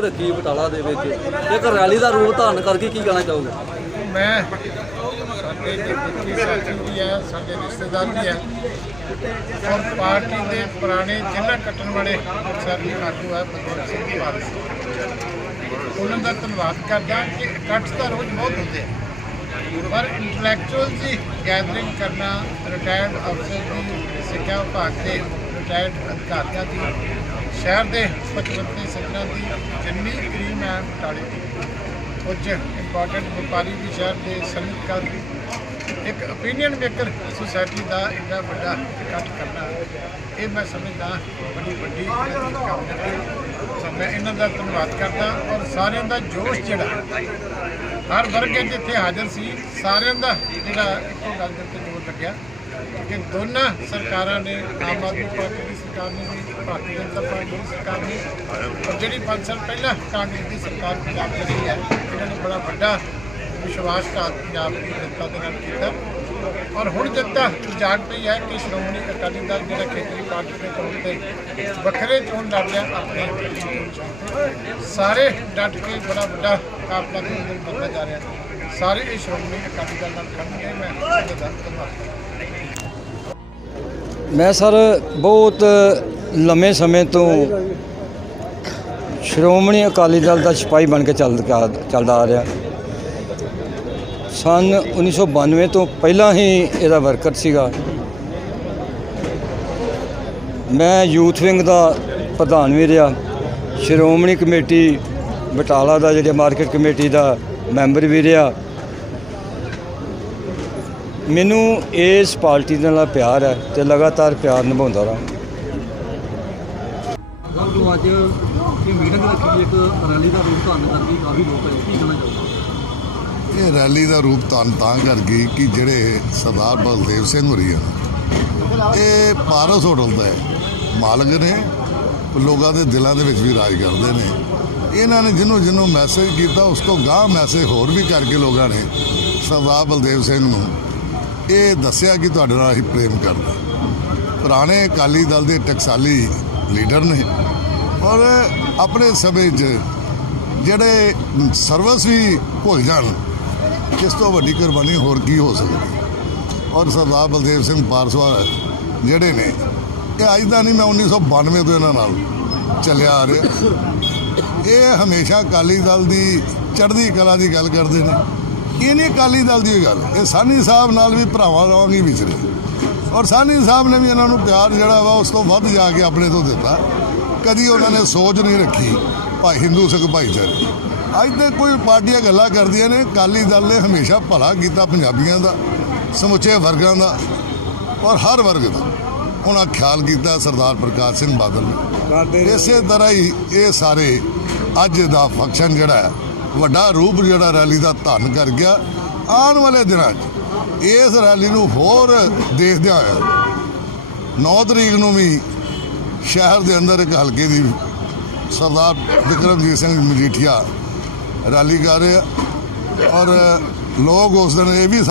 ਰੱਖੀ ਬਟਾਲਾ ਦੇ ਵਿੱਚ? ਇੱਕ ਰੈਲੀ ਦਾ ਰੂਪ ਧਾਰਨ ਕਰਕੇ ਕੀ ਕਹਿਣਾ ਚਾਹੋਗੇ? ਮੈਂ ਸਾਡੇ ਵੀ ਹੈ, ਸਾਡੇ ਰਿਸ਼ਤੇਦਾਰ ਵੀ ਹੈ। ਔਰ ਪਾਰਟੀ ਦੇ ਪੁਰਾਣੇ ਜ਼ਿਲ੍ਹਾ ਕੱਟਣ ਵਾਲੇ ਸਾਡੀ ਆਗੂ ਹੈ ਬਲਦੇਵ ਸਿੰਘ ਵਾਰਸ ਉਹਨਾਂ ਦਾ ਧੰਨਵਾਦ ਕਰਦਾ ਕਿ ਇਕੱਠ ਤਾਂ ਰੋਜ਼ ਬਹੁਤ ਹੁੰਦੇ ਆ। ਪਰ ਇੰਟੈਲੈਕਚੁਅਲ ਦੀ ਗੈਦਰਿੰਗ ਕਰਨਾ ਰਿਟਾਇਰਡ ਅਫਸਰ ਦੀ ਸਿੱਖਿਆ ਵਿਭਾਗ ਦੇ ਰਿਟਾਇਰਡ ਅਧਿਕਾਰੀਆਂ ਦੀ ਸ਼ਹਿਰ ਦੇ ਪਤਵੰਤੇ ਸੱਜਣਾ ਦੀ ਜਿੰਨੀ ਕਰੀਮ ਹੈ ਬਟਾਲੇ ਦੀ। ਕੁਝ ਇੰਪੋਰਟੈਂਟ ਵਪਾਰੀ ਵੀ ਸ਼ਹਿਰ ਦੇ ਸੰਗਤਕਾਰ ਵੀ ਇੱਕ ਓਪੀਨੀਅਨ ਮੇਕਰ ਸੁਸਾਇਟੀ ਦਾ ਇੰਨਾ ਵੱਡਾ ਇਕੱਠ ਕਰਨਾ, ਇਹ ਮੈਂ ਸਮਝਦਾ ਬੜੀ ਵੱਡੀ ਕਾਮਯਾਬੀ ਮੈਂ ਇਹਨਾਂ ਦਾ ਧੰਨਵਾਦ ਕਰਦਾ ਔਰ ਸਾਰਿਆਂ ਦਾ ਜੋਸ਼ ਜਿਹੜਾ, ਹਰ ਵਰਗ ਹੈ ਜਿੱਥੇ ਹਾਜ਼ਰ ਸੀ, ਸਾਰਿਆਂ ਦਾ ਜਿਹੜਾ ਇੱਕੋ ਗੱਲ ਦੇ ਉੱਤੇ ਜ਼ੋਰ ਲੱਗਿਆ। ਕਿ ਦੋਨਾਂ ਸਰਕਾਰਾਂ ਨੇ, ਆਮ ਆਦਮੀ ਪਾਰਟੀ ਦੀ ਸਰਕਾਰ ਨੇ ਵੀ, ਭਾਰਤੀ ਜਨਤਾ ਪਾਰਟੀ ਦੀ ਸਰਕਾਰ ਨੇ, ਔਰ ਜਿਹੜੀ 5 ਸਾਲ ਪਹਿਲਾਂ ਕਾਂਗਰਸ ਦੀ ਸਰਕਾਰ ਪੰਜਾਬ ਚ ਰਹੀ ਹੈ, ਇਹਨਾਂ ਨੇ ਬੜਾ ਵੱਡਾ ਵਿਸ਼ਵਾਸਘਾਤ ਪੰਜਾਬ ਦੀ ਜਨਤਾ ਦੇ ਨਾਲ ਕੀਤਾ। ਔਰ ਹੁਣ ਜਨਤਾ ਜਾਗ ਪਈ ਹੈ ਕਿ ਸ਼੍ਰੋਮਣੀ ਅਕਾਲੀ ਦਲ ਜਿਹੜਾ ਖੇਤਰੀ ਪਾਰਟੀ ਦੇ ਤੌਰ ਤੇ ਵੱਖਰੇ ਚੋਣ ਲੜ ਰਿਹਾ, ਆਪਣੇ ਸਾਰੇ ਡਟ ਕੇ ਬੜਾ ਵੱਡਾ ਕਾਫਲਾ ਦੇ ਬੰਦਾ ਜਾ ਰਿਹਾ। ਸਾਰੇ ਇਹ ਸ਼੍ਰੋਮਣੀ ਅਕਾਲੀ ਦਲ ਨਾਲ ਖੜਨਗੇ ਮੈਂ ਉਹਦਾ ਧੰਨਵਾਦ। ਮੈਂ ਸਰ ਬਹੁਤ ਲੰਮੇ ਸਮੇਂ ਤੋਂ ਸ਼੍ਰੋਮਣੀ ਅਕਾਲੀ ਦਲ ਦਾ ਸਿਪਾਹੀ ਬਣ ਕੇ ਚੱਲ ਚੱਲਦਾ ਆ ਰਿਹਾ। ਸਨ 1992 ਤੋਂ ਪਹਿਲਾਂ ਹੀ ਇਹਦਾ ਵਰਕਰ ਸੀਗਾ। ਮੈਂ ਯੂਥ ਵਿੰਗ ਦਾ ਪ੍ਰਧਾਨ ਵੀ ਰਿਹਾ। ਸ਼੍ਰੋਮਣੀ ਕਮੇਟੀ ਬਟਾਲਾ ਦਾ, ਜਿਹੜੇ ਮਾਰਕੀਟ ਕਮੇਟੀ ਦਾ ਮੈਂਬਰ ਵੀ ਰਿਹਾ। ਮੈਨੂੰ ਇਸ ਪਾਰਟੀ ਦੇ ਨਾਲ ਪਿਆਰ ਹੈ ਤੇ ਲਗਾਤਾਰ ਪਿਆਰ ਨਿਭਾਉਂਦਾ ਰਹਾਂ। ਸਰ ਜੋ ਅੱਜ ਇਹ ਮੀਟਿੰਗ ਰੱਖੀ ਇੱਕ ਰੈਲੀ ਦਾ ਰੂਪ ਧਾਰਨ ਕਰਕੇ ਕਾਫੀ ਲੋਕ ਆਏ। ਕੀ ਕਹਿਣਾ ਚਾਹੋਗੇ? ਇਹ ਰੈਲੀ ਦਾ ਰੂਪ ਤਾਂ ਤਾਂ ਕਰ ਗਈ ਕਿ ਜਿਹੜੇ ਸਰਦਾਰ ਬਲਦੇਵ ਸਿੰਘ ਹੋਰੀ ਆ ਇਹ ਪਾਰਸ ਹੋਟਲ ਦਾ ਹੈ। ਮਾਲਕ ਨੇ ਲੋਕਾਂ ਦੇ ਦਿਲਾਂ ਦੇ ਵਿੱਚ ਵੀ ਰਾਜ ਕਰਦੇ ਨੇ। ਇਹਨਾਂ ਨੇ ਜਿਹਨੂੰ ਜਿਹਨੂੰ ਮੈਸੇਜ ਕੀਤਾ ਉਸ ਤੋਂ ਗਾਹ ਮੈਸੇਜ ਹੋਰ ਵੀ ਕਰਕੇ ਲੋਕਾਂ ਨੇ ਸਰਦਾਰ ਬਲਦੇਵ ਸਿੰਘ ਨੂੰ ਇਹ ਦੱਸਿਆ ਕਿ ਤੁਹਾਡੇ ਨਾਲ ਅਸੀਂ ਪ੍ਰੇਮ ਕਰਦਾ। ਪੁਰਾਣੇ ਅਕਾਲੀ ਦਲ ਦੇ ਟਕਸਾਲੀ ਲੀਡਰ ਨੇ ਔਰ ਆਪਣੇ ਸਮੇਂ 'ਚ ਜਿਹੜੇ ਸਰਵਿਸ ਵੀ ਭੁੱਲ ਜਾਣ, ਇਸ ਤੋਂ ਵੱਡੀ ਕੁਰਬਾਨੀ ਹੋਰ ਕੀ ਹੋ ਸਕਦੀ? ਔਰ ਸਰਦਾਰ ਬਲਦੇਵ ਸਿੰਘ ਪਾਰਸਵਾਲ ਜਿਹੜੇ ਨੇ, ਇਹ ਅੱਜ ਦਾ ਨਹੀਂ, ਮੈਂ 1992 ਤੋਂ ਇਹਨਾਂ ਨਾਲ ਚੱਲਿਆ ਆ ਰਿਹਾ। ਇਹ ਹਮੇਸ਼ਾ ਅਕਾਲੀ ਦਲ ਦੀ ਚੜ੍ਹਦੀ ਕਲਾ ਦੀ ਗੱਲ ਕਰਦੇ ਨੇ। ਇਹ ਨਹੀਂ ਅਕਾਲੀ ਦਲ ਦੀ ਗੱਲ। ਇਹ ਸਾਨੀ ਸਾਹਿਬ ਨਾਲ ਵੀ ਭਰਾਵਾਂ ਵਾਂਗ ਹੀ ਵਿਚਰੇ। ਔਰ ਸਾਨੀ ਸਾਹਿਬ ਨੇ ਵੀ ਇਹਨਾਂ ਨੂੰ ਪਿਆਰ ਜਿਹੜਾ ਵਾ ਉਸ ਤੋਂ ਵੱਧ ਜਾ ਕੇ ਆਪਣੇ ਤੋਂ ਦਿੱਤਾ। ਕਦੀ ਉਹਨਾਂ ਨੇ ਸੋਚ ਨਹੀਂ ਰੱਖੀ ਭਾਈ ਹਿੰਦੂ ਸਿੱਖ ਭਾਈਚਾਰੇ ਅੱਜ ਤੇ ਕੋਈ ਪਾਰਟੀਆਂ ਗੱਲਾਂ ਕਰਦੀਆਂ ਨੇ ਅਕਾਲੀ ਦਲ ਨੇ ਹਮੇਸ਼ਾ ਭਲਾ ਕੀਤਾ ਪੰਜਾਬੀਆਂ ਦਾ ਸਮੁੱਚੇ ਵਰਗਾਂ ਦਾ ਔਰ ਹਰ ਵਰਗ ਦਾ। ਉਹਨਾਂ ਖਿਆਲ ਕੀਤਾ ਸਰਦਾਰ ਪ੍ਰਕਾਸ਼ ਸਿੰਘ ਬਾਦਲ ਨੇ। ਇਸੇ ਤਰ੍ਹਾਂ ਹੀ ਇਹ ਸਾਰੇ ਅੱਜ ਦਾ ਫੰਕਸ਼ਨ ਜਿਹੜਾ ਹੈ ਵੱਡਾ ਰੂਪ ਜਿਹੜਾ ਰੈਲੀ ਦਾ ਧਾਰਨ ਕਰ ਗਿਆ ਆਉਣ ਵਾਲੇ ਦਿਨਾਂ 'ਚ। ਇਸ ਰੈਲੀ ਨੂੰ ਹੋਰ ਦੇਖਦਿਆਂ ਹੋਇਆ 9 ਤਰੀਕ ਨੂੰ ਵੀ ਸ਼ਹਿਰ ਦੇ ਅੰਦਰ ਇੱਕ ਹਲਕੇ ਦੀ ਸਰਦਾਰ ਵਿਕਰਮਜੀਤ ਸਿੰਘ ਮਜੀਠੀਆ ਰੈਲੀ ਕਰ ਰਿਹਾ ਔਰ ਲੋਕ ਉਸ ਦਿਨ ਇਹ ਵੀ